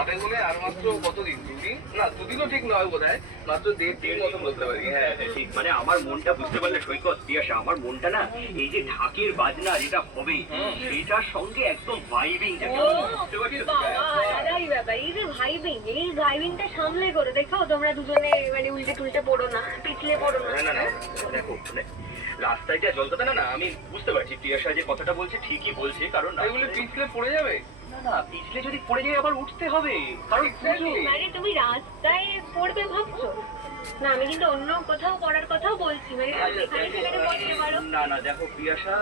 হাতে গুনে আর মাত্র কতদিন? দুদিন না, দুদিনও ঠিক নয় বোধ হয়, মাত্র 1.5 দিন মতো বলতে পারি। হ্যাঁ ঠিক, মানে আমার মনটা বুঝতে পারলে সৈকত পিয়াসা, আমার মনটা না এই যে ঢাকের বাজনা যেটা হবে সেটার সঙ্গে একদম ভাইবিং এই ভাইবিংটা সামলে করো, দেখো তোমরা দুজনে মানে উল্টে টুলটে পড়ো না, পিছলে পড়ো না। না না দেখো, মানে রাস্তায় যা জলটা না, আমি বুঝতে পারছি পিয়াসা যে কথাটা বলছে ঠিকই বলছে, কারণ এগুলো পিছলে পড়ে যাবে। না না, পিছলে যদি পড়ে যায় আবার উঠতে হবে, কারণ মানে তুমি রাস্তায় পড়বে ভাবছো? না, আমি কিন্তু অন্য কোথাও পড়ার কথাও বলছি, মানে সেখানে পড়তে পারো। না না দেখো পিয়াসা,